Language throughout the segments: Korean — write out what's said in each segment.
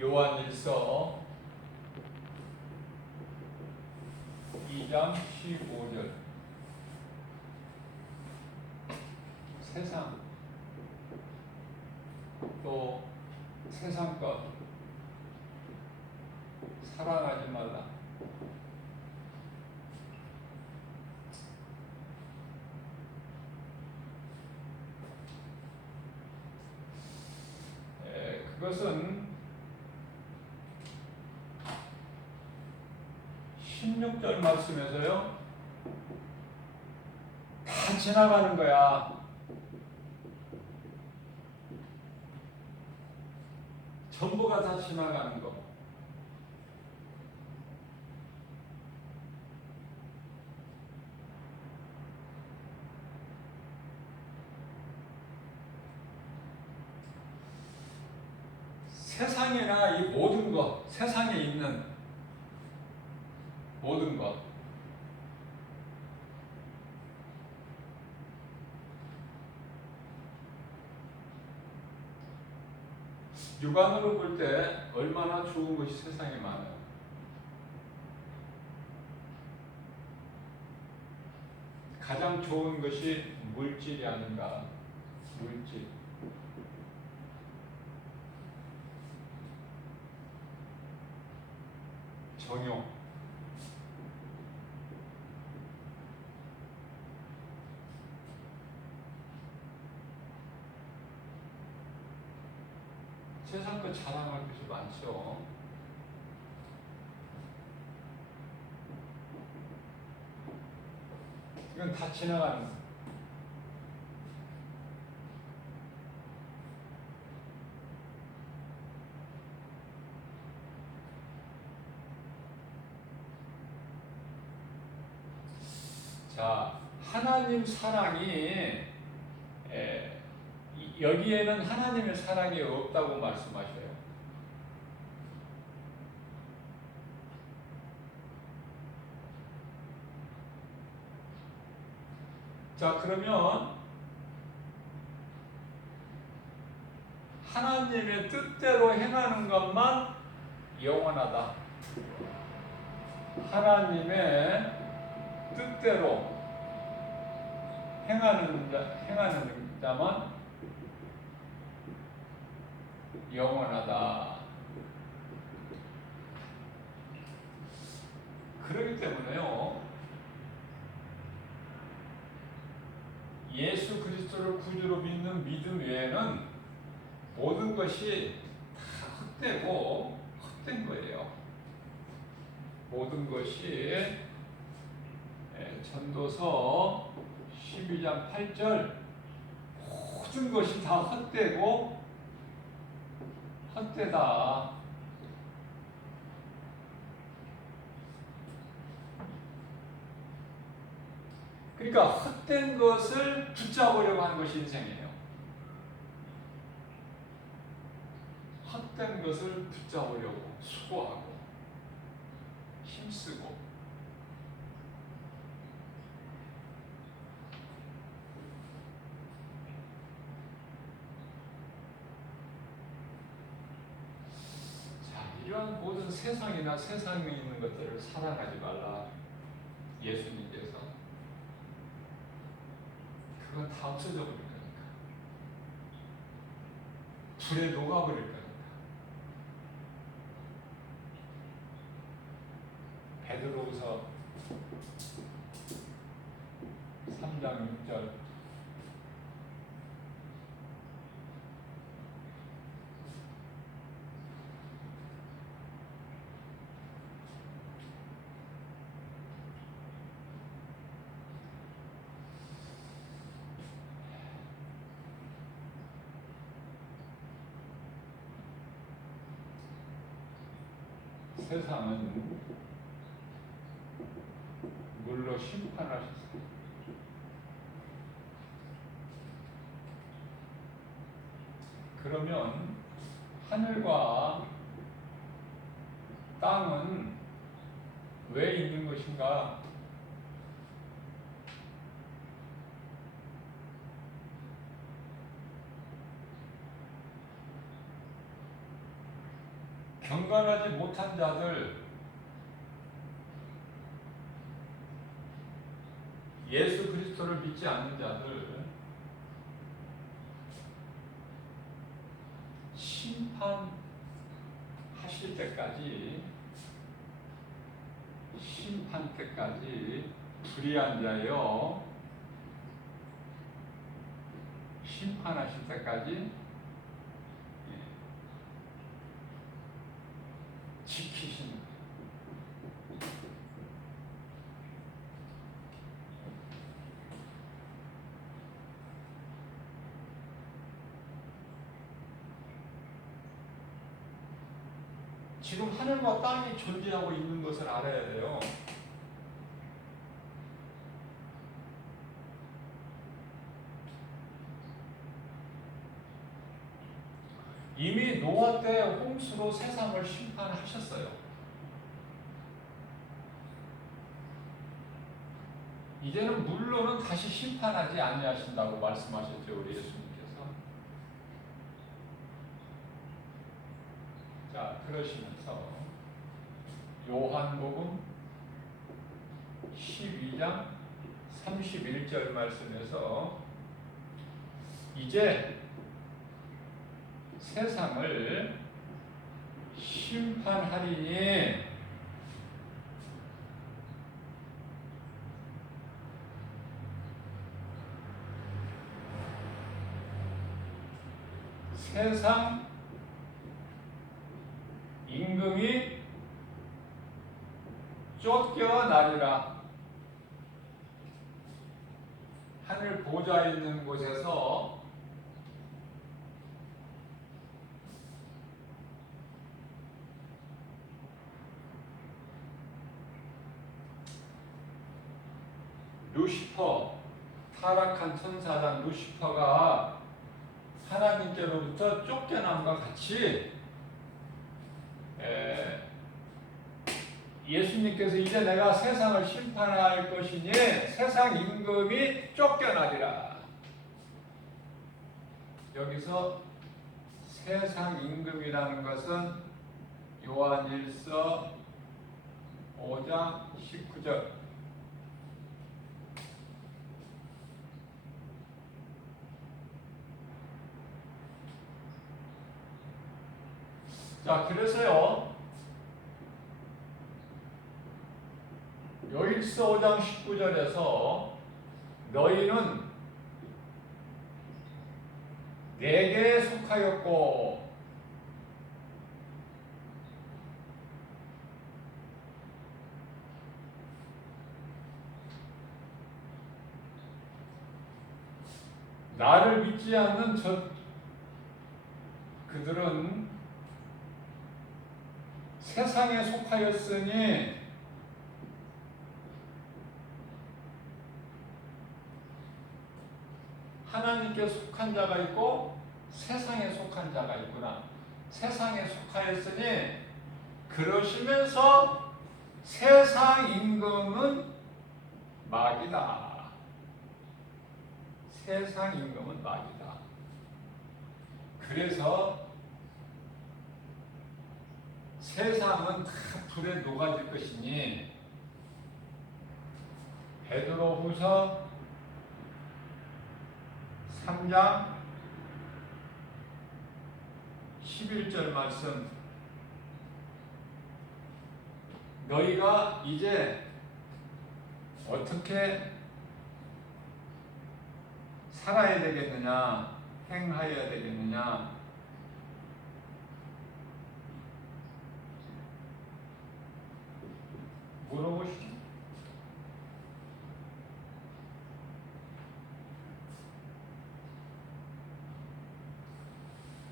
요한일서 2장 15절. 세상, 또 세상 것 사랑하지 말라. 그것은 16절 말씀에서요, 다 지나가는 거야. 전부가 다 지나가는 거. 세상이나 이 모든 것, 세상에 있는 모든 것, 육안으로 볼 때 얼마나 좋은 것이 세상에 많아요. 가장 좋은 것이 물질이 아닌가. 물질. 정욕. 세상 것 자랑할 것이 많죠. 이건 다 지나가는 거예요. 자, 하나님 사랑이 여기에는 하나님의 사랑이 없다고 말씀하셔요. 자, 그러면 하나님의 뜻대로 행하는 것만 영원하다. 하나님의 뜻대로 행하는 자만 영원하다. 그렇기 때문에요, 예수 그리스도를 구주로 믿는 믿음 외에는 모든 것이 다 헛되고 헛된 거예요. 모든 것이 전도서 12장 8절, 모든 것이 다 헛되고 헛되다. 그러니까 헛된 것을 붙잡으려고 하는 것이 인생이에요. 헛된 것을 붙잡으려고 수고하고 힘쓰고. 자, 이러한 모든 세상이나 세상에 있는 것들을 사랑하지 말라. 예수님께서. 그건 다 없어져 버릴 거니까. 불에 녹아버릴 거니까. 베드로후서 3장 6절. 세상은 물로 심판하셨습니다. 그러면 하늘과 땅은 왜 있는 것인가? 경건하지 못한 자들, 예수 그리스도를 믿지 않는 자들 심판하실 때까지, 심판 때까지 불의한 자여 심판하실 때까지 지키시는 거예요. 지금 하늘과 땅이 존재하고 있는 것을 알아야 돼요. 이미 노아 때 홍수로 세상을 심판하셨어요. 이제는 물로는 다시 심판하지 아니하신다고 말씀하셨죠, 우리 예수님께서. 자, 그러시면서 요한복음 12장 31절 말씀에서 이제 세상을 심판하리니 세상 임금이 쫓겨나리라. 하늘 보좌에 있는 곳에서 루시퍼, 타락한 천사장 루시퍼가 하나님께로부터 쫓겨남과 같이 예수님께서 이제 내가 세상을 심판할 것이니 세상 임금이 쫓겨나리라. 여기서 세상 임금이라는 것은 요한일서 5장 19절 자, 그래서요, 요일서 5장 19절에서 너희는 내게 속하였고 나를 믿지 않는 그들은 세상에 속하였으니 하나님께 속한 자가 있고 세상에 속한 자가 있구나. 세상에 속하였으니 그러시면서 세상 임금은 마귀다. 세상 임금은 마귀다. 그래서 세상은 다 불에 녹아질 것이니 베드로후서 3장 11절 말씀, 너희가 이제 어떻게 살아야 되겠느냐, 행하여야 되겠느냐. 물어보시죠.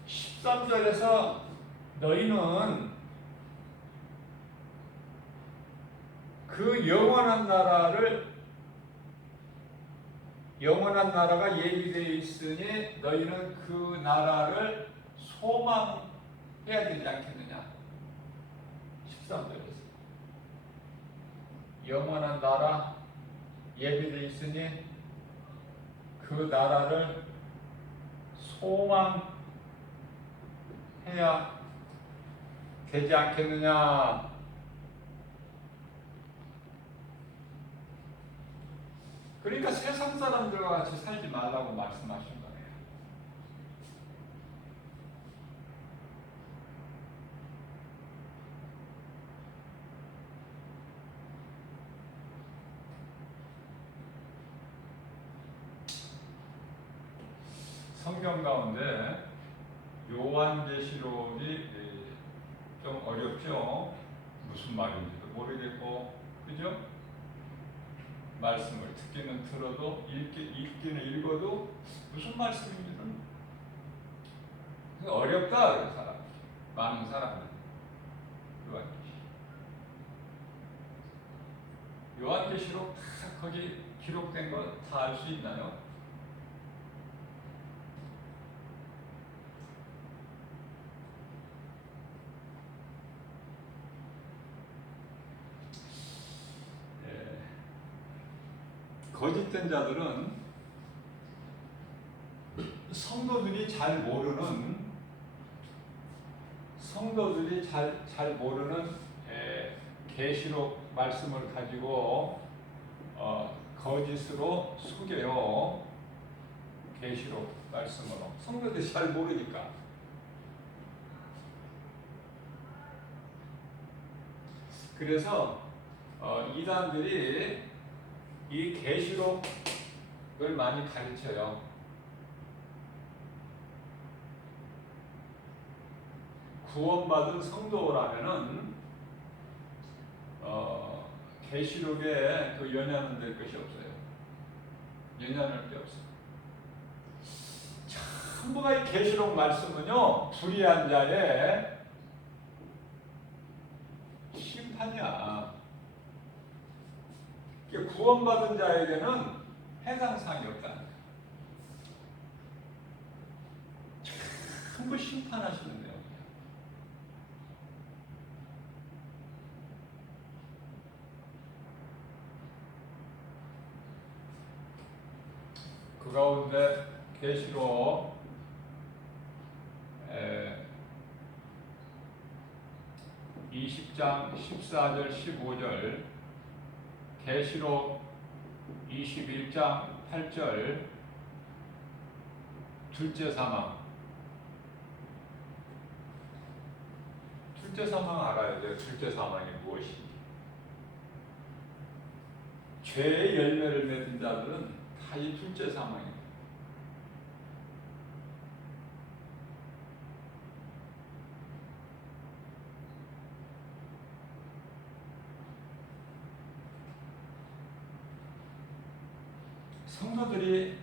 13절에서 너희는 그 영원한 나라가 예비되어 있으니 너희는 그 나라를 소망해야 되지 않겠느냐. 13절에서 영원한 나라 예비되어 있으니 그 나라를 소망해야 되지 않겠느냐. 그러니까 세상 사람들과 같이 살지 말라고 말씀하신 거예요. 성경 가운데 요한계시록이 좀 어렵죠. 무슨 말인지도 모르겠고, 그죠? 말씀을 듣기는 들어도 읽기는 읽어도 무슨 말씀인지는 어렵다. 그런 사람, 많은 사람들. 요한계시록 다 거기 기록된 거 다 알 수 있나요? 거짓된 자들은 성도들이 잘 모르는 계시록 말씀을 가지고 거짓으로 속여요. 계시록 말씀으로 성도들이 잘 모르니까. 그래서 이단들이 이 계시록을 많이 가르쳐요. 구원받은 성도라면은 계시록에 그 연연은 될 것이 없어요. 연연할 게 없어요. 전부가 이 계시록 말씀은요, 불의한 자의 심판이야. 구원받은 자에게는 해당사항이 없다. 전부 심판하시는데요. 그 가운데 계시록 20장 14절 15절, 계시록 21장 8절, 둘째 사망. 둘째 사망 알아야 돼요. 둘째 사망이 무엇인지. 죄의 열매를 맺은 자들은 다 이 둘째 사망입니다. 성도들이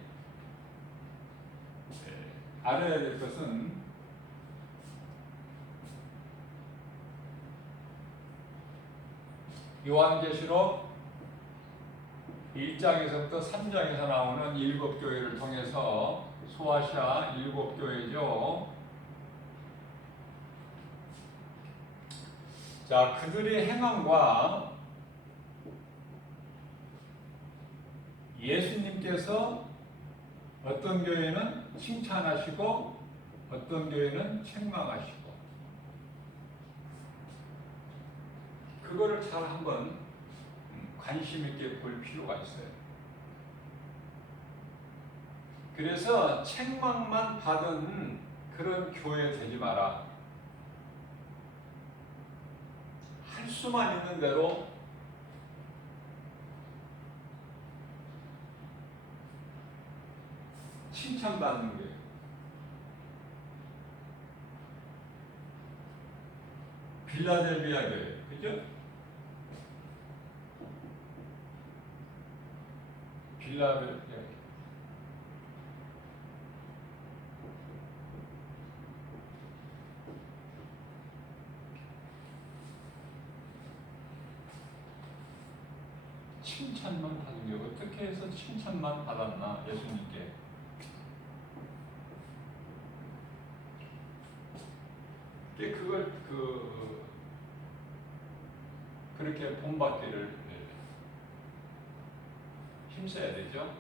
알아야 될 것은 요한계시록 1장에서부터 3장에서 나오는 7교회를 통해서 소아시아 7교회죠. 자, 그들의 행함과 예수님께서 어떤 교회는 칭찬하시고 어떤 교회는 책망하시고, 그거를 잘 한번 관심 있게 볼 필요가 있어요. 그래서 책망만 받은 그런 교회 되지 마라. 할 수만 있는 대로 칭찬받는 거예요. 빌라델비아 교회, 그죠? 빌라델비아 교회. 칭찬만 받은 게 어떻게 해서 칭찬만 받았나 예수님께. 그걸 그렇게 본받기를 힘써야 되죠.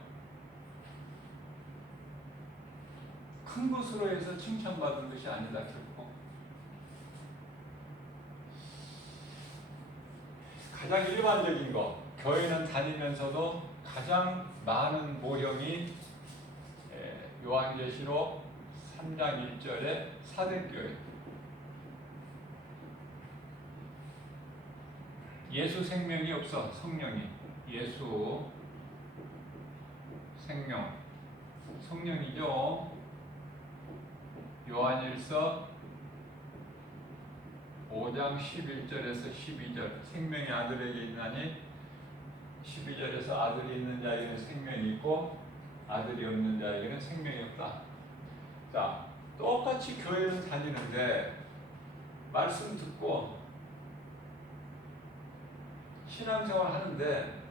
큰 것으로 해서 칭찬받은 것이 아니다 결코. 가장 일반적인 거, 교회는 다니면서도 가장 많은 모형이 요한계시록 3장 1절에 사대교회. 예수 생명이 없어. 성령이 예수 생명 성령이죠. 요한일서 5장 11절에서 12절 생명이 아들에게 있나니 12절에서 아들이 있는 자에게는 생명이 있고 아들이 없는 자에게는 생명이 없다. 자, 똑같이 교회는 다니는데 말씀 듣고 신앙생활 하는데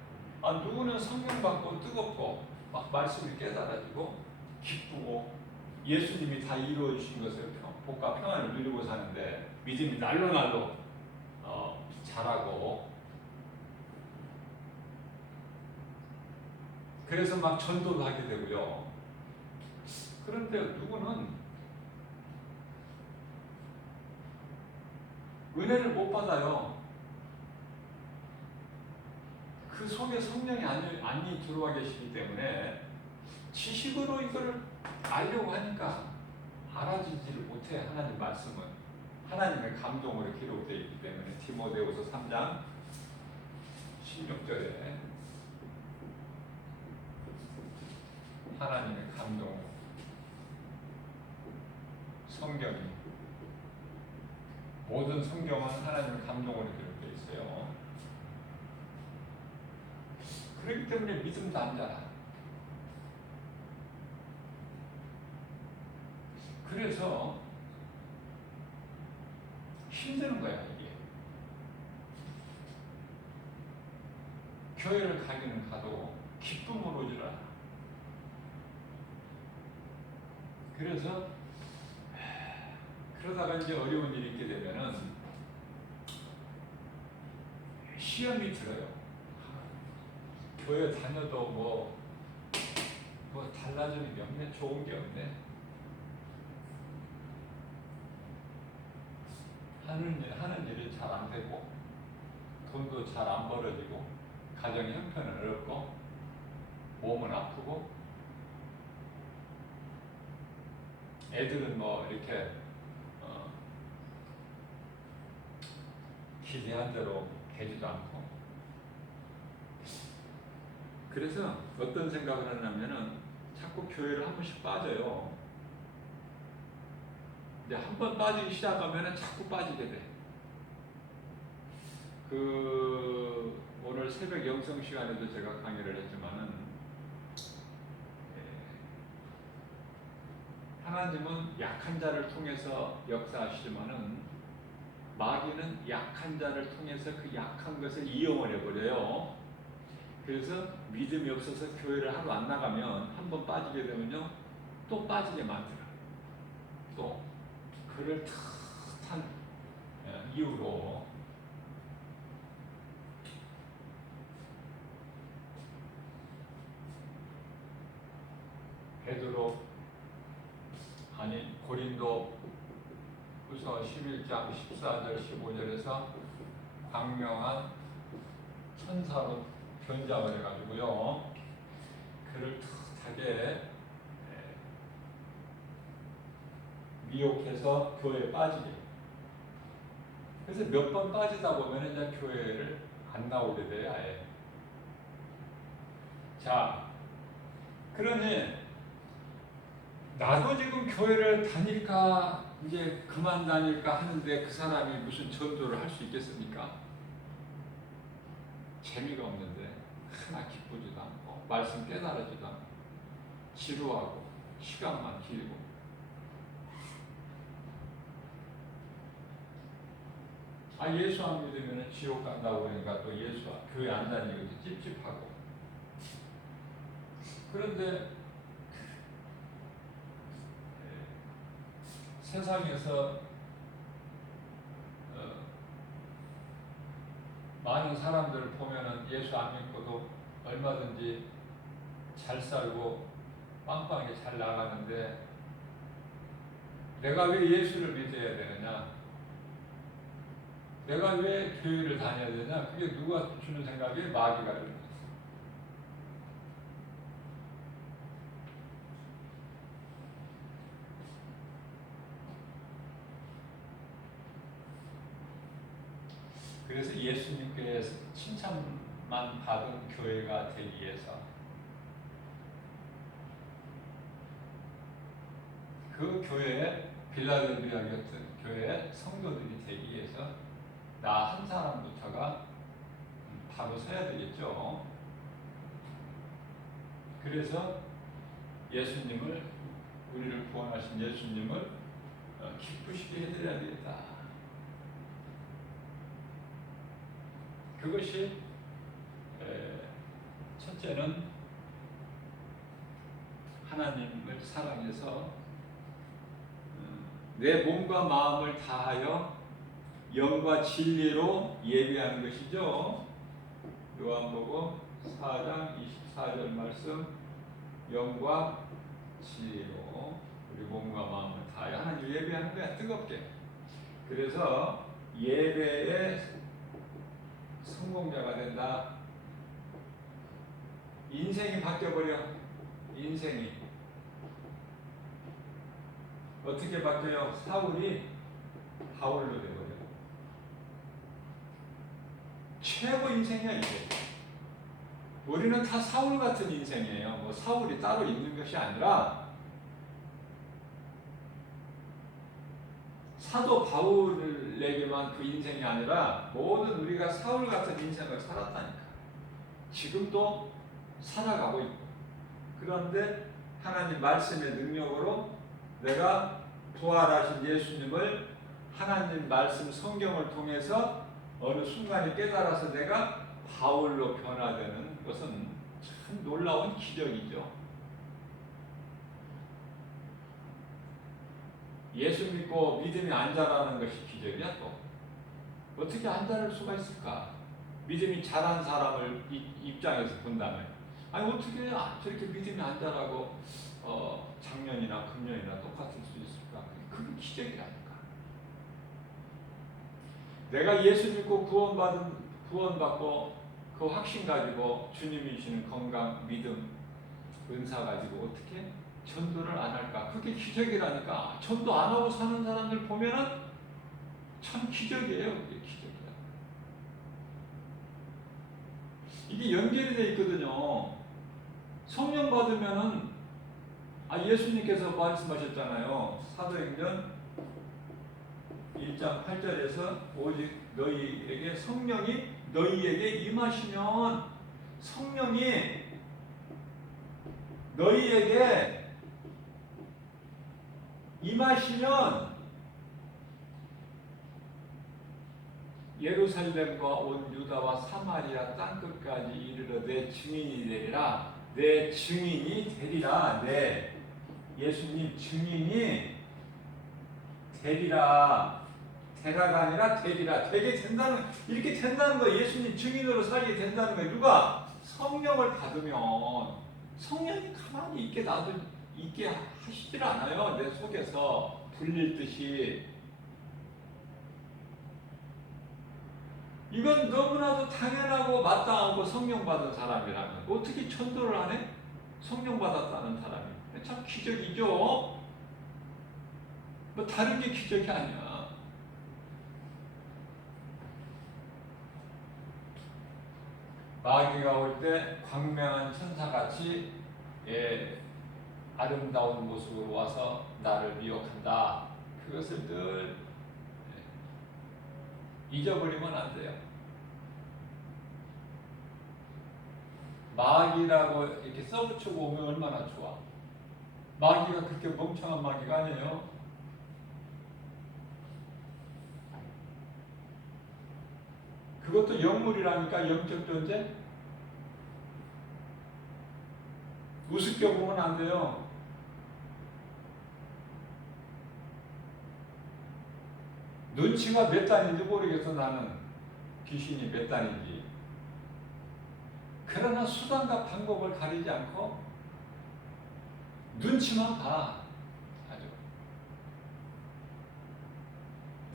누구는 성령 받고 뜨겁고 막 말씀이 깨달아지고 기쁘고 예수님이 다 이루어 주신 것을 복과 평안을 누리고 사는데 믿음이 날로 자라고 그래서 막 전도도 하게 되고요. 그런데 누구는 은혜를 못 받아요. 그 속에 성령이 안이 들어와 계시기 때문에 지식으로 이거를 알려고 하니까 알아지지를 못해. 하나님 말씀은 하나님의 감동으로 기록되어 있기 때문에 디모데후서 3장 16절에 하나님의 감동 성경이 모든 성경은 하나님의 감동으로 기록되어 있어요. 그렇기 때문에 믿음도 안 자라. 그래서 힘드는 거야 이게. 교회를 가기는 가도 기쁨으로 오질 않아. 그래서 그러다가 이제 어려운 일이 있게 되면은 시험이 들어요. 교회 다녀도 뭐 달라지는 게 없네, 좋은 게 없네. 하는 일이 잘 안 되고 돈도 잘 안 벌어지고 가정 형편은 어렵고 몸은 아프고 애들은 뭐 이렇게 기대한 대로 되지도 않고. 그래서 어떤 생각을 하냐면은 자꾸 교회를 한 번씩 빠져요. 근데 한 번 빠지기 시작하면은 자꾸 빠지게 돼. 오늘 새벽 영성 시간에도 제가 강의를 했지만은 하나님은 약한 자를 통해서 역사하시지만은 마귀는 약한 자를 통해서 그 약한 것을 이용을 해버려요. 그래서 믿음이 없어서 교회를 하루 안 나가면 한 번 빠지게 되면요 또 빠지게 만들어. 또 그를 탓한 이유로 베드로 고린도 후서 11장 14절 15절에서 광명한 천사로 변장을 해가지고요 그를 탓하게 미혹해서 교회에 빠지게. 그래서 몇 번 빠지다 보면 이제 교회를 안 나오게 돼요 아예. 자, 그러니 나도 지금 교회를 다닐까 이제 그만 다닐까 하는데 그 사람이 무슨 전도를 할 수 있겠습니까? 재미가 없는데 하나 기쁘지도 않고 말씀 깨달아지도 않고 지루하고 시간만 길고. 예수 안 믿으면 지옥 간다고 그러니까 또 예수 교회 안 다니고 찝찝하고. 그런데 세상에서 많은 사람들을 보면은 예수 안 믿고도 얼마든지 잘 살고 빵빵하게 잘 나가는데 내가 왜 예수를 믿어야 되느냐? 내가 왜 교회를 다녀야 되냐? 그게 누가 주는 생각에 마귀가 주는 거예요. 그래서 예수님께서 칭찬만 받은 교회가 되기 위해서 그 교회에 빌라델비아 같은 교회의 성도들이 되기 위해서 나 한 사람부터가 바로 서야 되겠죠. 그래서 예수님을 우리를 구원하신 예수님을 기쁘시게 해드려야 되겠다. 그것이 첫째는 하나님을 사랑해서 내 몸과 마음을 다하여 영과 진리로 예배하는 것이죠. 요한복음 4장 24절 말씀, 영과 진리로 우리 몸과 마음을 다하여 하나님 예배하는 거야, 뜨겁게. 그래서 예배의 성공자가 된다. 인생이 바뀌어버려. 인생이 어떻게 바뀌어요? 사울이 바울로 돼버려. 최고 인생이야 이게. 우리는 다 사울 같은 인생이에요. 뭐 사울이 따로 있는 것이 아니라 사도 바울에게만 그 인생이 아니라 모든 우리가 사울 같은 인생을 살았다니까. 지금도 살아가고 있고. 그런데 하나님 말씀의 능력으로 내가 부활하신 예수님을 하나님 말씀 성경을 통해서 어느 순간에 깨달아서 내가 바울로 변화되는 것은 참 놀라운 기적이죠. 예수 믿고 믿음이 안 자라는 것이 기적이야 또. 어떻게 안 자랄 수가 있을까? 믿음이 자란 사람을 입장에서 본다면 아니 어떻게 저렇게 믿음이 안 자라고 작년이나 금년이나 똑같을 수 있을까? 그게 기적이라니까. 내가 예수 믿고 구원받고 그 확신 가지고 주님이 주시는 건강, 믿음, 은사 가지고 어떻게 전도를 안 할까? 그게 기적이라니까. 전도 안 하고 사는 사람들 보면은 참 기적이에요. 그게 기적이야. 이게 연결이 돼 있거든요. 성령 받으면은 예수님께서 말씀하셨잖아요. 사도행전 1장 8절에서 오직 너희에게 성령이 너희에게 임하시면 성령이 너희에게 임하시면 예루살렘과 온 유다와 사마리아 땅끝까지 이르러 내 증인이 되리라. 내 증인이 되리라. 내 예수님 증인이 되리라. 되라가 아니라 되리라. 되게 된다는, 이렇게 된다는 거예요. 예수님 증인으로 살게 된다는 거예요. 누가? 성령을 받으면. 성령이 가만히 있게 하시질 않아요. 내 속에서 불릴 듯이. 이건 너무나도 당연하고 마땅하고 성령 받은 사람이라면 어떻게 전도를 안 해? 성령 받았다는 사람이. 참 기적이죠. 뭐 다른 게 기적이 아니야. 마귀가 올 때 광명한 천사같이 아름다운 모습으로 와서 나를 미혹한다. 그것을 늘 잊어버리면 안 돼요. 마귀라고 이렇게 써붙이고 오면 얼마나 좋아. 마귀가 그렇게 멍청한 마귀가 아니에요. 그것도 영물이라니까. 영적 존재. 우습게 보면 안 돼요. 눈치가 몇 단인지 모르겠어. 나는 귀신이 몇 단인지. 그러나 수단과 방법을 가리지 않고 눈치만 봐. 아주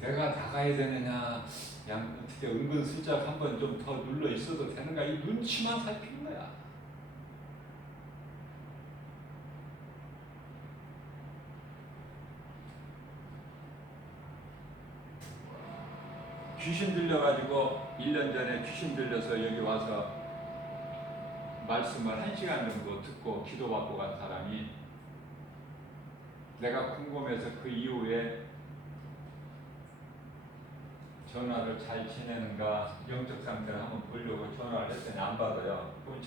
내가 나가야 되느냐, 어떻게 은근슬쩍 한번 좀 더 눌러 있어도 되는가, 이 눈치만 살피는 거야. 귀신 들려가지고 1년 전에 귀신 들려서 여기 와서 말씀을 1시간 정도 듣고 기도받고 간 사람이, 내가 궁금해서 그 이후에 전화를 잘 지내는가, 영적 상태를 한번 보려고 전화를 했더니 안 받아요. 그럼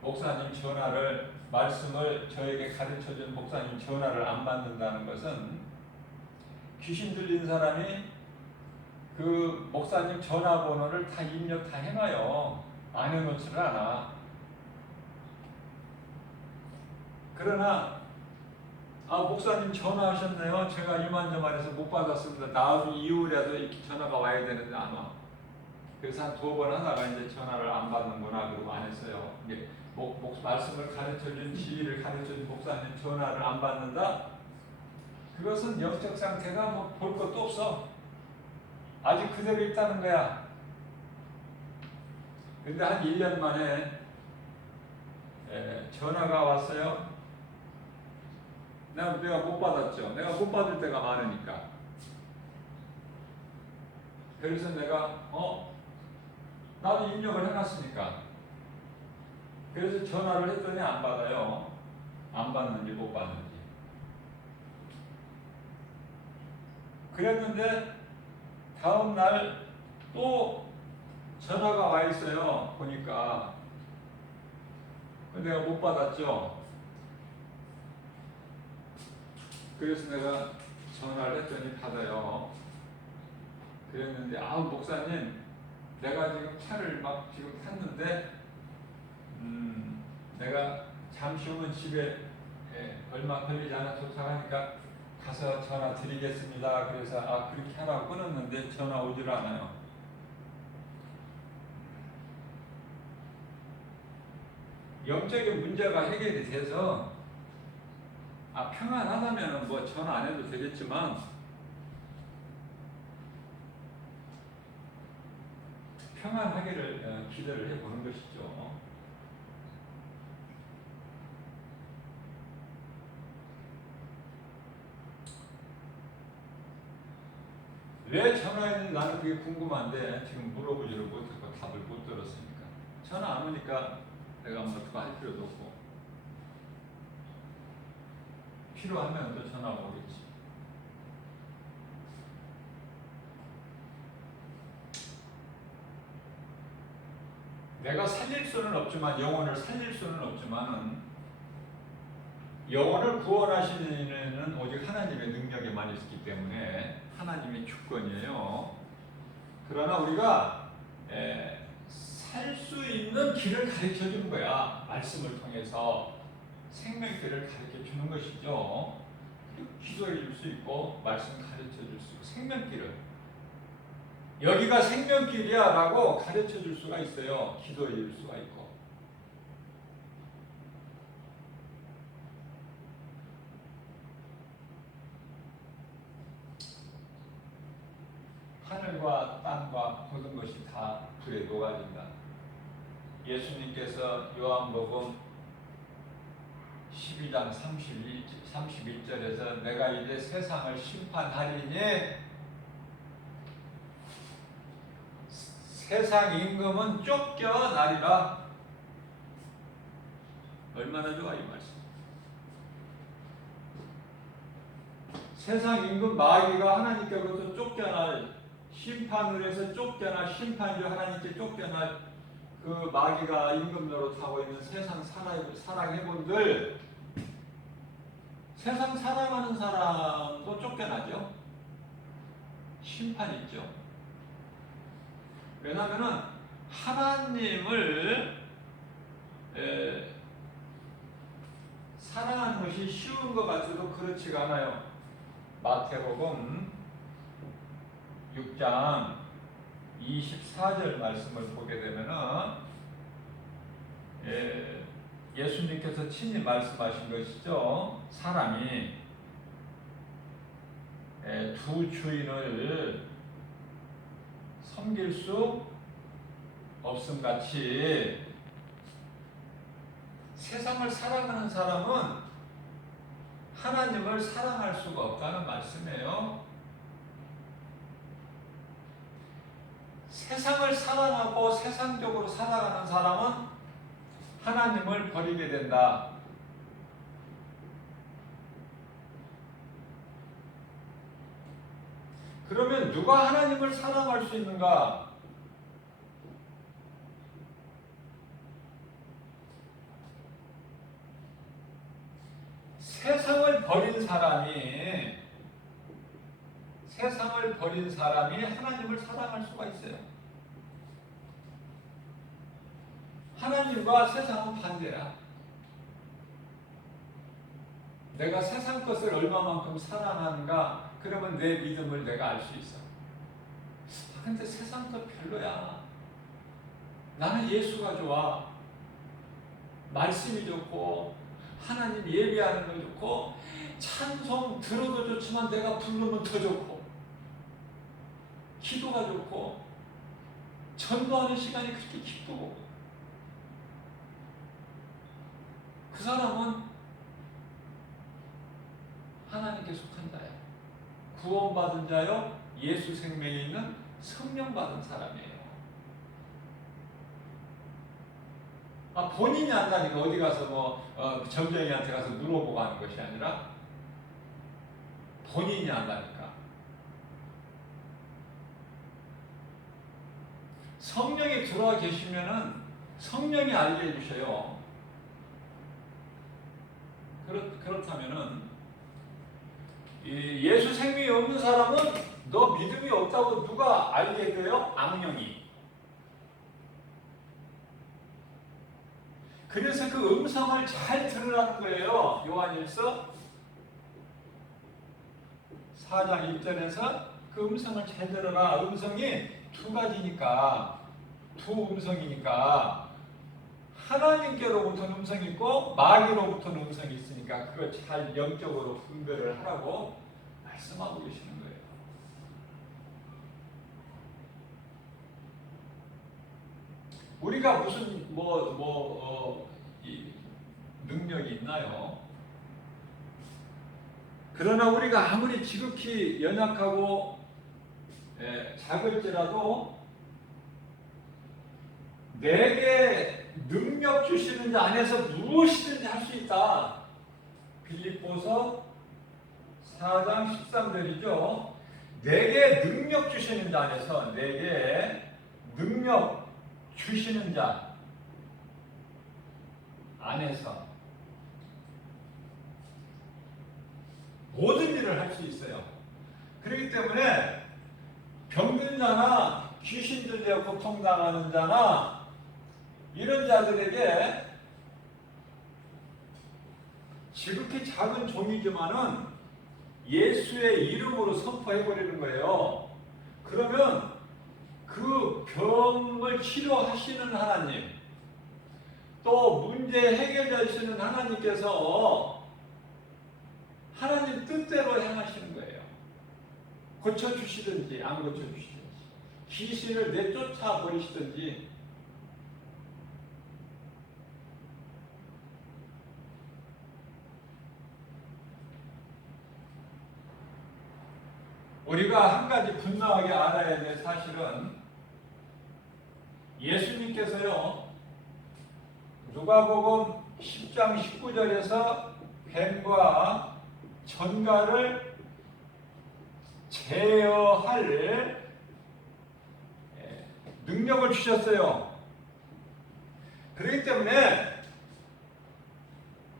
목사님 전화를, 말씀을 저에게 가르쳐준 목사님 전화를 안 받는다는 것은, 귀신 들린 사람이 그 목사님 전화번호를 다 입력 다 해놔요. 안 해놓지를 않아. 그러나 목사님 전화하셨네요. 제가 이만저만해서 못 받았습니다. 다음 이후라도 이렇게 전화가 와야 되는데 안 와. 그래서 한 2번 하다가 이제 전화를 안 받는구나 그러고 안 했어요. 이게 말씀을 가르쳐준, 지위를 가르쳐준 목사님 전화를 안 받는다? 그것은 영적 상태가 뭐 볼 것도 없어. 아직 그대로 있다는 거야. 근데 한 1년 만에 전화가 왔어요. 내가 못 받았죠. 내가 못 받을 때가 많으니까. 그래서 내가 나도 입력을 해놨으니까. 그래서 전화를 했더니 안 받아요. 안 받는지 못 받는지. 그랬는데 다음 날 또 전화가 와 있어요. 보니까. 내가 못 받았죠. 그래서 내가 전화를 했더니 받아요. 그랬는데 목사님, 내가 지금 차를 막 지금 탔는데 내가 잠시 후면 집에 얼마 걸리지 않아 도착하니까 가서 전화 드리겠습니다. 그래서 그렇게 하라고 끊었는데 전화 오질 않아요. 영적인 문제가 해결이 돼서 평안하다면 뭐 전화 안 해도 되겠지만, 평안하기를 기도를 해보는 것이죠. 왜 전화했는지 나는 그게 궁금한데 지금 물어보지를 못하고 답을 못 들었으니까. 전화 안 오니까 내가 뭐 그거 할 필요도 없고, 필요하면 또 전화가 오겠지. 내가 살릴 수는 없지만, 영혼을 살릴 수는 없지만은, 영혼을 구원하시는 이는 오직 하나님의 능력에만 있기 때문에 하나님의 주권이에요. 그러나 우리가 살 수 있는 길을 가르쳐 주는 거야. 말씀을 통해서 생명길을 가르쳐 주는 것이죠. 기도해 줄 수 있고, 말씀 가르쳐 줄 수 있고, 생명길을, 여기가 생명길이야 라고 가르쳐 줄 수가 있어요. 기도해 줄 수가 있고. 하늘과 땅과 모든 것이 다 불에 녹아진다. 예수님께서 요한복음 12장 31절에서 내가 이제 세상을 심판하리니 세상 임금은 쫓겨나리라. 얼마나 좋아 이 말씀. 세상 임금 마귀가 하나님께로부터 쫓겨날, 심판을 해서 쫓겨날, 심판주 하나님께 쫓겨날 그 마귀가 임금 노릇하고 있는 세상 사랑해본들, 세상 사랑하는 사람도 쫓겨나죠. 심판 있죠. 왜냐하면 하나님을 사랑하는 것이 쉬운 것 같아도 그렇지가 않아요. 마태복음 6장 24절 말씀을 보게 되면은 예수님께서 친히 말씀하신 것이죠. 사람이 두 주인을 섬길 수 없음 같이 세상을 사랑하는 사람은 하나님을 사랑할 수가 없다는 말씀이에요. 세상을 사랑하고 세상적으로 살아가는 사람은 하나님을 버리게 된다. 그러면 누가 하나님을 사랑할 수 있는가? 세상을 버린 사람이 하나님을 사랑할 수가 있어요. 하나님과 세상은 반대야. 내가 세상 것을 얼마만큼 사랑하는가? 그러면 내 믿음을 내가 알 수 있어. 근데 세상 것 별로야. 나는 예수가 좋아. 말씀이 좋고 하나님 예배하는 거 좋고 찬송 들어도 좋지만 내가 부르면 더 좋고 기도가 좋고 전도하는 시간이 그렇게 기쁘고 그 사람은 하나님께 속한 자야. 구원받은 자요 예수 생명에 있는 성령 받은 사람이에요. 본인이 안다니까 어디 가서 점쟁이한테 가서 물어보고 하는 것이 아니라 본인이 안다니까. 성령이 들어와 계시면은 성령이 알게 해주셔요. 그렇다면은 예수 생명이 없는 사람은 너 믿음이 없다고 누가 알게 돼요? 악령이. 그래서 그 음성을 잘 들으라는 거예요. 요한일서 4장 1절에서 그 음성을 잘 들어라. 음성이 두 가지니까, 두 음성이니까 하나님께로부터는 음성이 있고 마귀로부터는 음성이 있으니까 그걸 잘 영적으로 분별을 하라고 말씀하고 계시는 거예요. 우리가 무슨 능력이 있나요? 그러나 우리가 아무리 지극히 연약하고 작을지라도 내게 능력 주시는 자 안에서 무엇이든지 할 수 있다. 빌립보서 4장 13절이죠. 내게 능력 주시는 자 안에서 내게 능력 주시는 자 안에서 모든 일을 할 수 있어요. 그렇기 때문에 병든 자나 귀신 들려 고통당하는 자나 이런 자들에게 지극히 작은 종이지만은 예수의 이름으로 선포해버리는 거예요. 그러면 그 병을 치료하시는 하나님, 또 문제 해결자이시는 하나님께서 하나님 뜻대로 행하시는 거예요. 고쳐주시든지 안 고쳐주시든지 귀신을 내쫓아 버리시든지. 우리가 한 가지 분명하게 알아야 될 사실은 예수님께서요 누가복음 10장 19절에서 뱀과 전갈을 제어할 능력을 주셨어요. 그렇기 때문에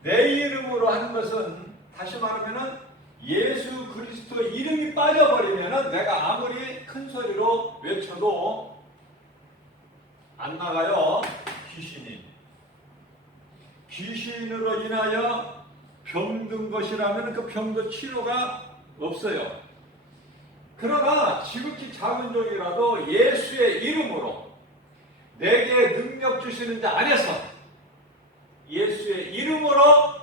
내 이름으로 하는 것은 다시 말하면 예수 그리스도 이름이 빠져버리면 내가 아무리 큰 소리로 외쳐도 안 나가요. 귀신으로 인하여 병든 것이라면 그 병도 치료가 없어요. 그러나 지극히 작은 종이라도 예수의 이름으로 내게 능력 주시는 자 안에서 예수의 이름으로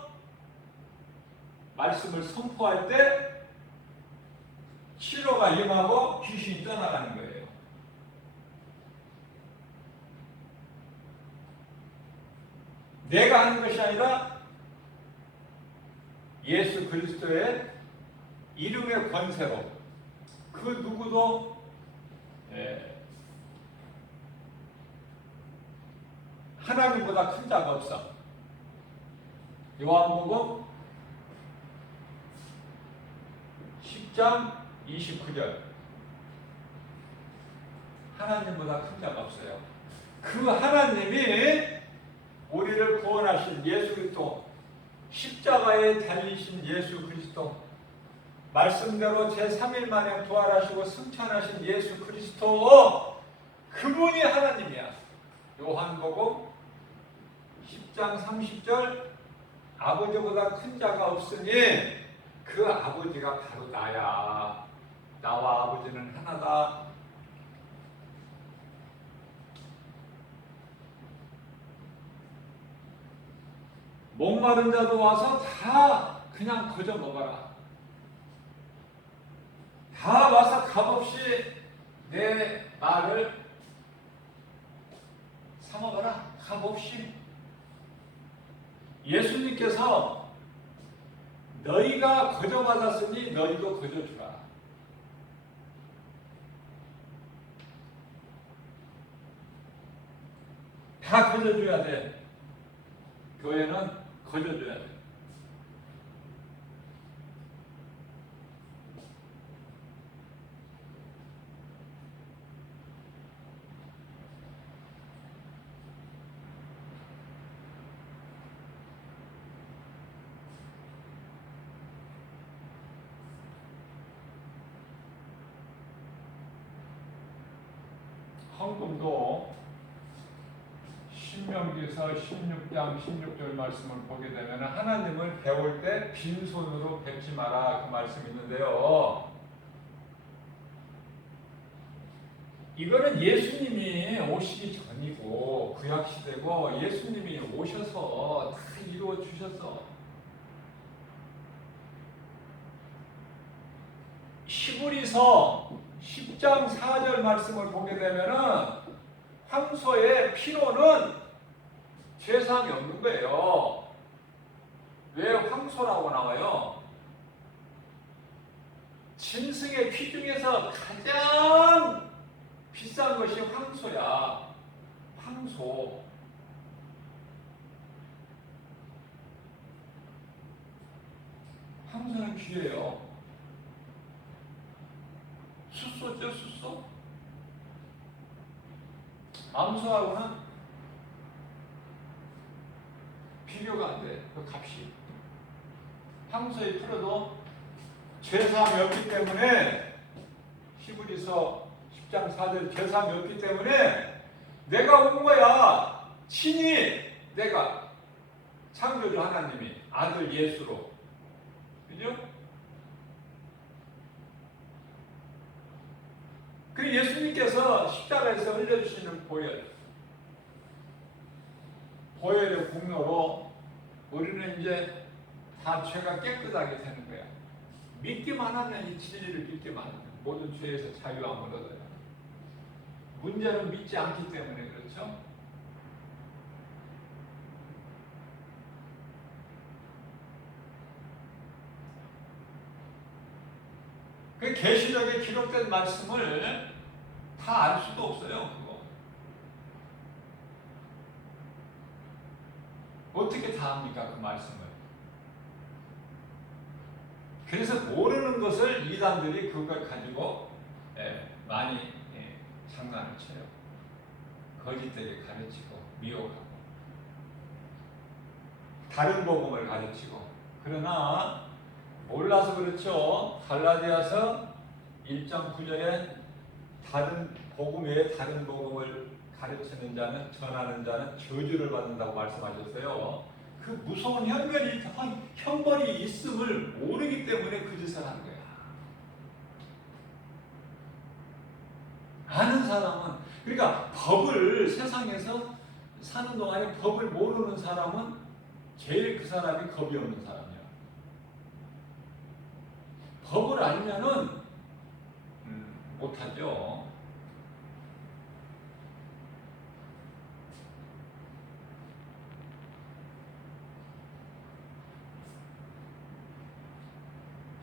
말씀을 선포할 때 치료가 임하고 귀신이 떠나가는 거예요. 내가 하는 것이 아니라 예수 그리스도의 이름의 권세로 그 누구도 하나님보다 큰 자가 없어. 요한복음 10장 29절 하나님보다 큰 자가 없어요. 그 하나님이 우리를 구원하신 예수 그리스도, 십자가에 달리신 예수 그리스도, 말씀대로 제3일 만에 부활하시고 승천하신 예수 그리스도, 그분이 하나님이야. 요한복음 10장 30절 아버지보다 큰 자가 없으니 그 아버지가 바로 나야. 나와 아버지는 하나다. 목마른 자도 와서 다 그냥 거저 먹어라. 다 와서 값없이 내 말을 사 먹어라. 값없이. 예수님께서 너희가 거저 받았으니 너희도 거저 주라. 다 거저 줘야 돼. 교회는 거저 줘야 돼. 헌금도 신명기서 16장 16절 말씀을 보게 되면 하나님을 배울 때 빈손으로 뵙지 마라 그 말씀이 있는데요. 이거는 예수님이 오시기 전이고 구약시대고 예수님이 오셔서 다 이루어 주셨어. 히브리서 10장 4절 말씀을 보게 되면은 황소의 피로는 죄상이 없는 거예요. 왜 황소라고 나와요? 짐승의 피 중에서 가장 비싼 것이 황소야. 황소. 황소는 귀해요. 숫소죠, 숫소? 암소하고는 비교가 안 돼, 그 값이. 황소의 피로도 죄사함이 없기 때문에, 히브리서 10장 4절 죄사함이 없기 때문에 내가 온 거야. 친히 내가 창조주 하나님이 아들 예수로. 그죠? 그 예수님께서 십자가에서 흘려주시는 보혈의 공로로 우리는 이제 다 죄가 깨끗하게 되는 거야. 믿기만 하면, 이 진리를 믿기만 하면 모든 죄에서 자유함을 얻어요. 문제는 믿지 않기 때문에 그렇죠? 그 계시록에 기록된 말씀을 다 알 수도 없어요. 그거. 어떻게 다 합니까? 그 말씀을. 그래서 모르는 것을 이단들이 그걸 가지고 많이 장난을 쳐요. 거짓되게 가르치고 미혹하고 다른 복음을 가르치고. 그러나 몰라서 그렇죠. 갈라디아서 1장 9절에 다른 복음 외에 다른 복음을 가르치는 자는, 전하는 자는 저주를 받는다고 말씀하셨어요. 그 무서운 형벌이 있음을 모르기 때문에 그 짓을 하는 거야. 아는 사람은, 그러니까 법을 세상에서 사는 동안에 법을 모르는 사람은 제일 그 사람이 겁이 없는 사람이야. 법을 알면은 못하죠.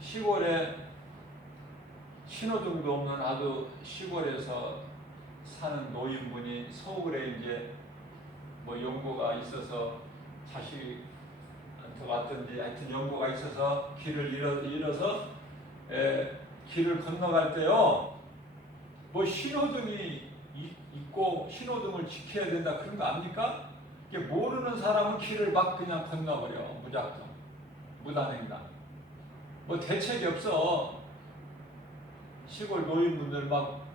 시골에 신호등도 없는 아주 시골에서 사는 노인분이 서울에 이제 뭐 연고가 있어서 자식한테 왔든지 하여튼 연고가 있어서 길을 잃어서 길을 건너갈 때요 뭐 신호등이 있고 신호등을 지켜야 된다 그런 거 압니까? 이게 모르는 사람은 길을 막 그냥 건너버려. 무작정 무단횡단. 뭐 대책이 없어. 시골 노인분들 막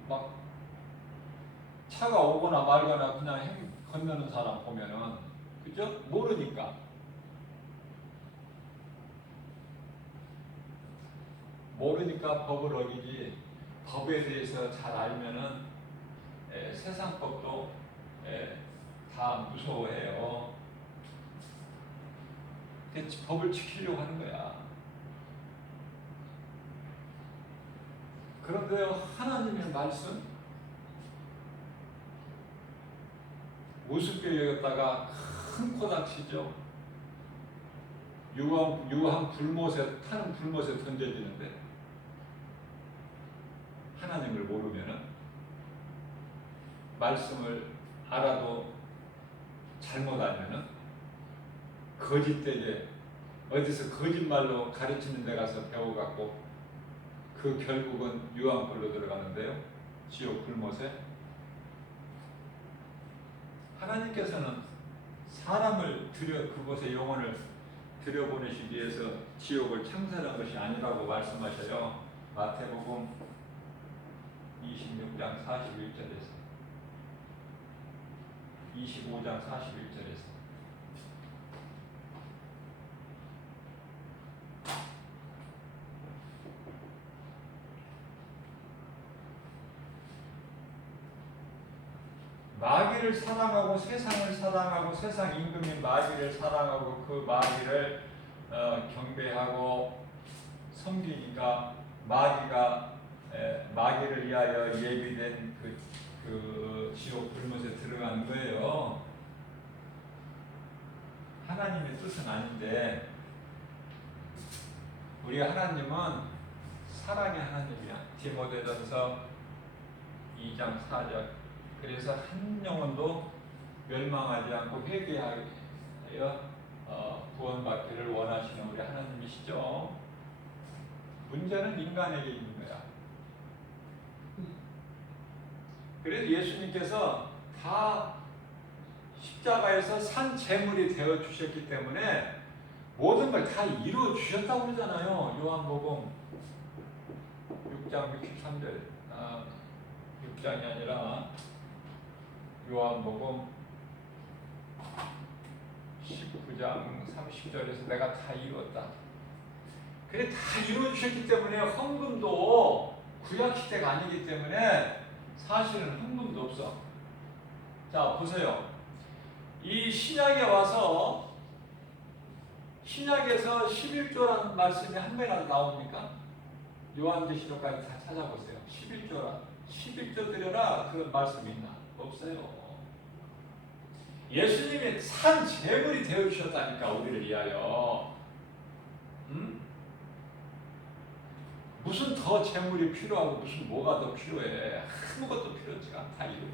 차가 오거나 말거나 그냥 건너는 사람 보면은 그죠? 모르니까. 모르니까 법을 어기지. 법에 대해서 잘 알면은 세상 법도 다 무서워해요. 법을 지키려고 하는 거야. 그런데요, 하나님의 말씀 우습게 여겼다가 큰 코닥치죠. 유황 불못에 타는 불못에 던져지는데 하나님을 모르면은 말씀을 알아도 잘못 알면은 거짓되게 어디서 거짓말로 가르치는 데 가서 배워갖고 그 결국은 유황불로 들어가는데요. 지옥 불못에. 하나님께서는 사람을 그곳에 영혼을 들여보내시기 위해서 지옥을 창설한 것이 아니라고 말씀하셔요. 마태복음 26장 41절에서 25장 41절에서 마귀를 사랑하고 세상을 사랑하고 세상 임금인 마귀를 사랑하고 그 마귀를 경배하고 섬기니까 마귀를 위하여 예비된 그 지옥 불못에 들어가는 거예요. 하나님의 뜻은 아닌데 우리 하나님은 사랑의 하나님이야. 디모데전서 2장 4절. 그래서 한 영혼도 멸망하지 않고 회개하여 구원받기를 원하시는 우리 하나님이시죠. 문제는 인간에게 있는 거야. 그래서 예수님께서 다 십자가에서 산 제물이 되어 주셨기 때문에 모든 걸 다 이루어 주셨다고 그러잖아요. 요한복음 6장 63절 6장이 아니라 요한복음 19장 30절에서 내가 다 이루었다. 그래 다 이루어 주셨기 때문에 헌금도 구약시대가 아니기 때문에 사실은 헌금도 없어. 자 보세요. 이 신약에 와서 신약에서 11조라는 말씀이 한 번이라도 나옵니까? 요한계시록까지 다 찾아보세요. 11조 드려라 그런 말씀이 있나? 없어요. 예수님이 산 제물이 되어주셨다니까 우리를 위하여. 무슨 더 제물이 필요하고 무슨 뭐가 더 필요해. 아무것도 필요하지가 않다 이거죠.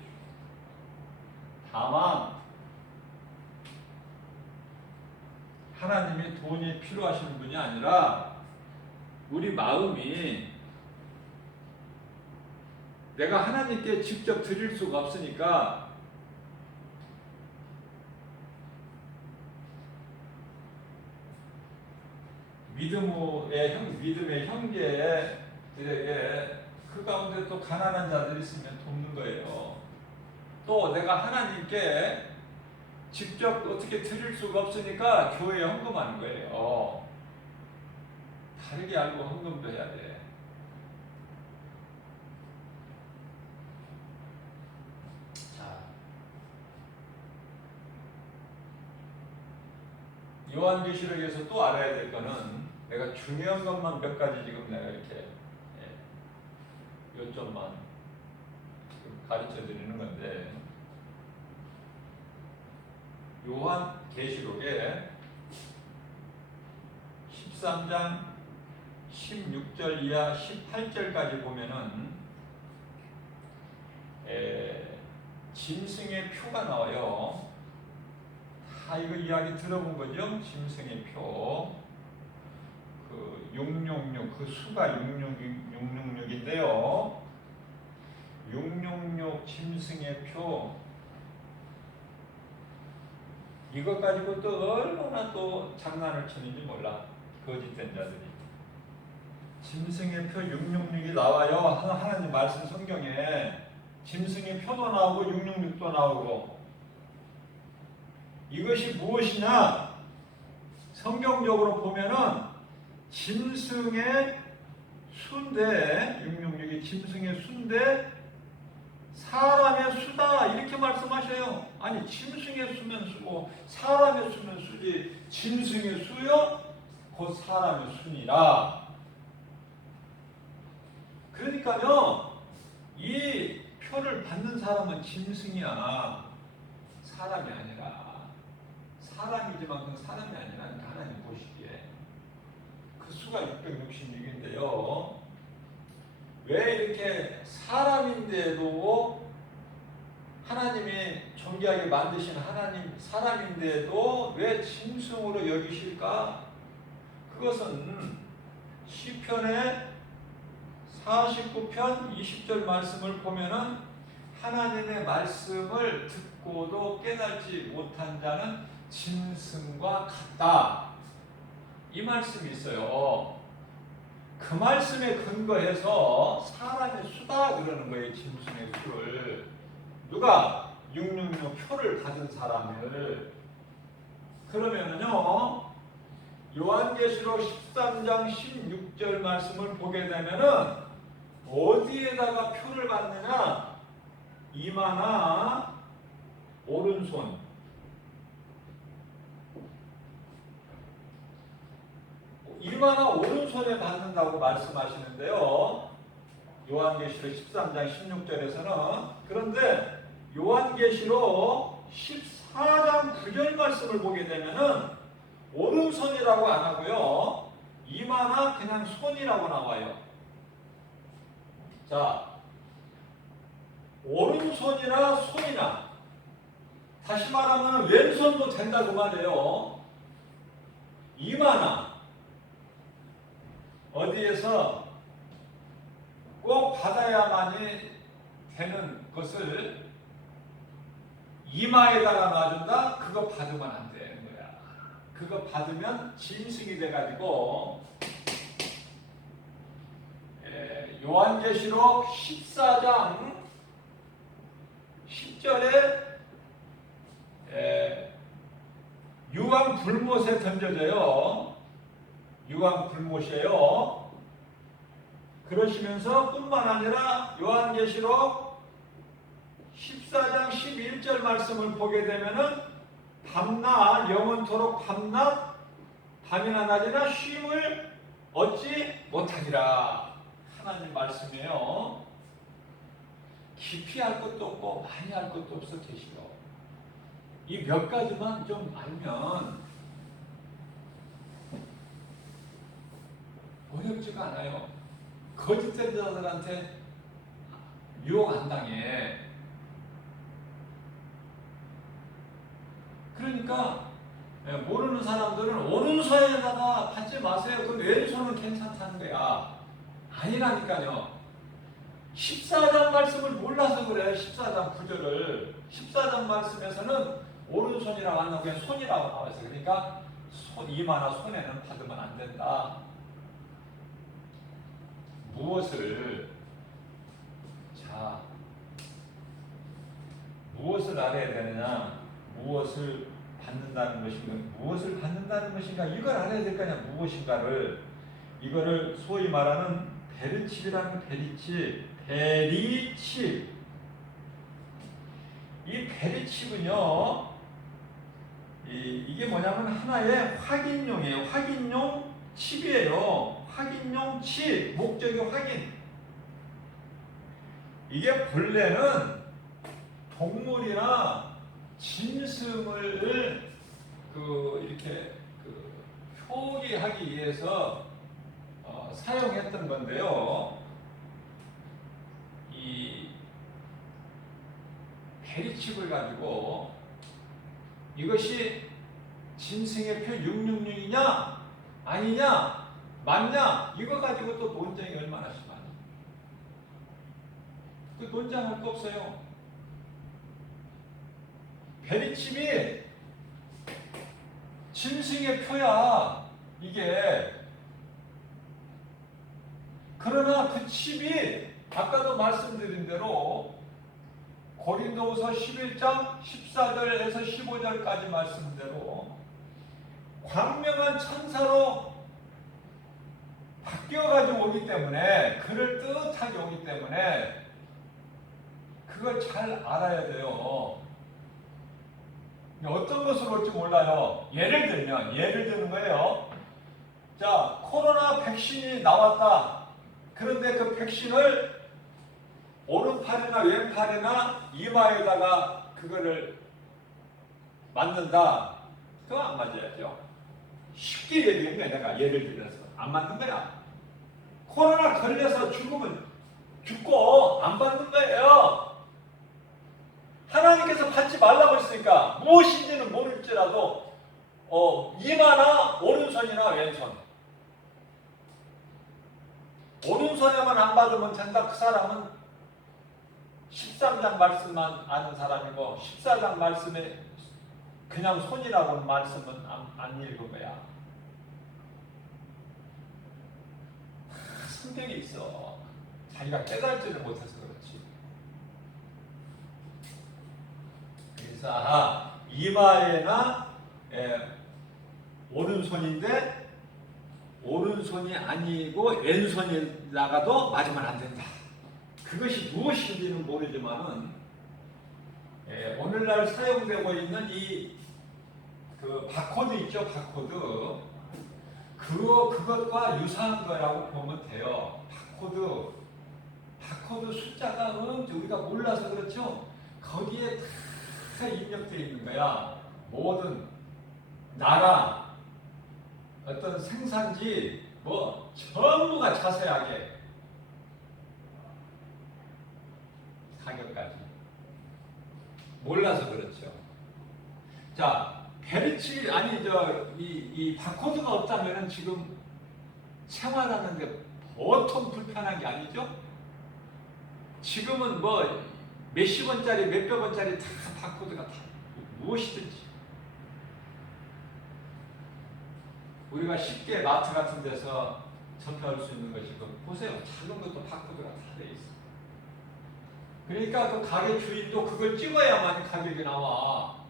다만 하나님이 돈이 필요하신 분이 아니라 우리 마음이 내가 하나님께 직접 드릴 수가 없으니까 믿음의 형제들에게 그 가운데 또 가난한 자들이 있으면 돕는 거예요. 또 내가 하나님께 직접 어떻게 드릴 수가 없으니까 교회에 헌금하는 거예요. 다르게 알고 헌금도 해야 돼. 자, 요한계시록에서 또 알아야 될 거는 내가 중요한 것만 몇 가지 지금 내가 이렇게 요점만 가르쳐 드리는 건데, 요한계시록에 13장 16절 이하 18절까지 보면은 짐승의 표가 나와요. 다 이거 이야기 들어본 거죠? 짐승의 표. 그 666, 그 수가 666인데요. 666 짐승의 표. 이것 가지고 또 얼마나 또 장난을 치는지 몰라. 거짓된 자들이. 짐승의 표 666이 나와요. 하나님 말씀 성경에 짐승의 표도 나오고 666도 나오고. 이것이 무엇이냐? 성경적으로 보면은 짐승의 수인데, 666이 짐승의 수인데 사람의 수다 이렇게 말씀하셔요. 아니 짐승의 수면 수고 사람의 수면 수지 짐승의 수요? 곧 사람의 수니라. 그러니까요, 이 표를 받는 사람은 짐승이야. 사람이 아니라. 사람이지만 그건 사람이 아니라니까 하나님 보시기에. 그 수가 666인데요. 왜 이렇게 사람인데도 하나님이 존귀하게 만드신 하나님 사람인데도 왜 짐승으로 여기실까? 그것은 시편의 49편 20절 말씀을 보면은 하나님의 말씀을 듣고도 깨닫지 못한 자는 짐승과 같다. 이 말씀이 있어요. 그 말씀에 근거해서 사람의 수다 그러는 거예요. 짐승의 수를. 누가? 666 표를 받은 사람을. 그러면은요, 요한계시록 13장 16절 말씀을 보게 되면은 어디에다가 표를 받느냐? 이마나 오른손. 이마나 오른손에 받는다고 말씀하시는데요. 요한계시록 13장 16절에서는. 그런데 요한계시록 14장 9절 말씀을 보게 되면은 오른손이라고 안 하고요. 이마나 그냥 손이라고 나와요. 자, 오른손이나 손이나, 다시 말하면 왼손도 된다고 말해요. 이마나 어디에서 꼭 받아야만이 되는 것을 이마에다가 놔준다? 그거 받으면 안 되는 거야. 그거 받으면 짐승이 돼가지고, 요한계시록 14장 10절에 유황불못에 던져져요. 유황불못이에요. 그러시면서 뿐만 아니라 요한계시록 14장 11절 말씀을 보게 되면은 밤낮 영원토록 밤낮 밤이나 낮이나 쉼을 얻지 못하리라. 하나님 말씀이에요. 깊이 할 것도 없고 많이 할 것도 없어 계시오. 이 몇 가지만 좀 알면 어렵지가 않아요. 거짓된 자들한테 유혹 안 당해. 그러니까 모르는 사람들은 오른손에다가 받지 마세요. 그럼 왼손은 괜찮다는 거야. 아니라니까요. 14장 말씀을 몰라서 그래. 14장 9절을. 14장 말씀에서는 오른손이라고 안 나오고 그냥 손이라고 나와서, 그러니까 이마나 손에는 받으면 안 된다. 무엇을 알아야 되느냐? 무엇을 받는다는 것인가? 무엇을 받는다는 것인가? 이걸 알아야 될 거 아니야. 무엇인가를. 이거를 소위 말하는 베르칩이라는 베리칩. 이 베리칩은요, 이게 뭐냐면 하나의 확인용이에요. 확인용 칩이에요. 확인용 칩. 목적이 확인. 이게 본래는 동물이나 짐승을 이렇게 표기하기 위해서 사용했던 건데요. 이 페리칩을 가지고 이것이 짐승의 표 666이냐 아니냐 맞냐 이거 가지고 또 논쟁이 얼마나 심하냐. 그 논쟁할 거 없어요. 페리칩이 짐승의 표야 이게. 그러나 그 칩이 아까도 말씀드린 대로 고린도후서 11장 14절에서 15절까지 말씀대로 광명한 천사로 바뀌어가지고 오기 때문에, 그럴듯하게 오기 때문에 그걸 잘 알아야 돼요. 어떤 것을 올지 몰라요. 예를 드는 거예요. 자, 코로나 백신이 나왔다. 그런데 그 백신을 오른팔이나 왼팔이나 이마에다가 그거를 맞는다. 그거 안 맞아야죠. 쉽게 얘기한 거야. 내가 예를 들어서 안 맞는 거야. 코로나 걸려서 죽으면 죽고 안 받는 거예요. 하나님께서 받지 말라고 했으니까 무엇인지는 모를지라도 이마나 오른손이나 왼손, 오른손에만 안 받으면 된다. 그 사람은 13장 말씀만 아는 사람이고 14장 말씀에 그냥 손이라고는 말씀은 안 읽은 거야. 성경이 있어. 자기가 깨달지를 못해서 그렇지. 그래서 이마에나 오른손인데 오른손이 아니고 왼손에다가도 맞으면 안 된다. 그것이 무엇인지는 모르지만은 오늘날 사용되고 있는 그 바코드 있죠, 바코드. 그것과 유사한 거라고 보면 돼요. 바코드 숫자가 우리가 몰라서 그렇죠. 거기에 다 입력되어 있는 거야. 모든 나라, 어떤 생산지, 전부가 자세하게 가격까지 몰라서 그렇죠. 자, 페리칩 이 바코드가 없다면은 지금 생활하는데 보통 불편한 게 아니죠. 지금은 몇십 원짜리, 몇백 원짜리 다 바코드가 다 무엇이든지 우리가 쉽게 마트 같은 데서 접할 수 있는 것이 보세요. 작은 것도 바코드가 다 돼 있어. 그러니까 그 가게 주인도 그걸 찍어야만 가격이 나와.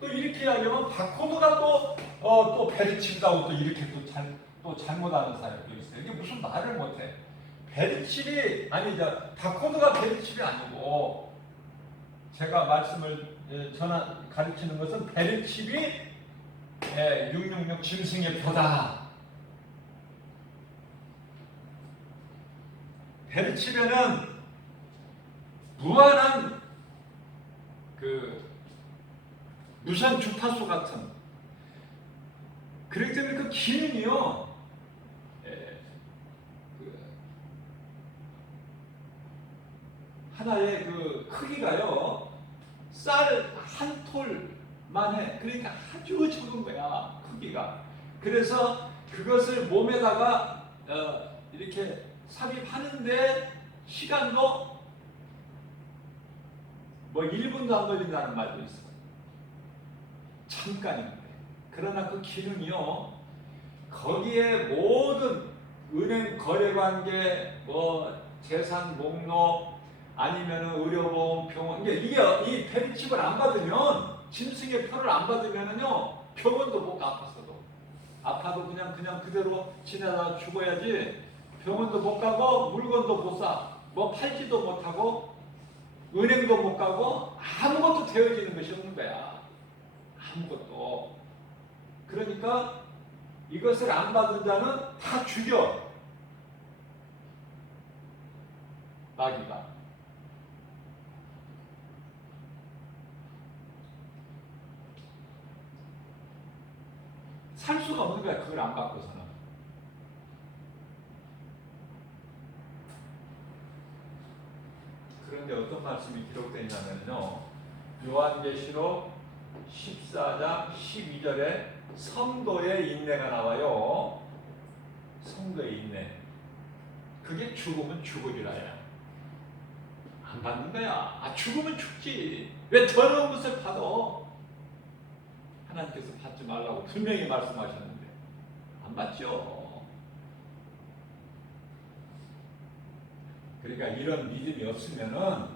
또 이렇게 하려면 바코드가 또 페리칩이라고 또 이렇게 또 잘못하는 사람도 있어요. 이게 무슨 말을 못해. 페리칩이 바코드가 페리칩이 아니고 제가 말씀을 가르치는 것은 페리칩이 666 짐승의 표다. 페리칩에는 무한한 무선 주파수 같은, 그렇기 때문에 그 기능이요, 하나의 크기가요, 쌀 한 톨만 해. 그러니까 아주 적은 거야, 크기가. 그래서 그것을 몸에다가 이렇게 삽입하는데 시간도 1분도 안 걸린다는 말도 있어. 잠깐인데. 그러나 그 기능이요, 거기에 모든 은행 거래관계, 재산 목록, 아니면 의료보험, 병원, 이 페리칩을 안 받으면, 짐승의 표를 안 받으면은요, 병원도 못 가. 아파도 그냥 그대로 지내다 죽어야지. 병원도 못 가고 물건도 못 사. 팔지도 못하고 은행도 못 가고 아무것도 되어지는 것이 없는 거야. 아무것도. 그러니까 이것을 안 받은 자는 다 죽여. 마귀가. 살 수가 없는 거야. 그걸 안 받고서는. 그런데 어떤 말씀이 기록되어 있냐면요. 요한계시록 14장 12절에 성도의 인내가 나와요. 성도의 인내. 그게 죽으면 죽으리라야. 안 받는 거야. 아, 죽으면 죽지. 왜 더러운 것을 받아? 하나님께서 받지 말라고 분명히 말씀하셨는데 안 받죠. 그러니까 이런 믿음이 없으면은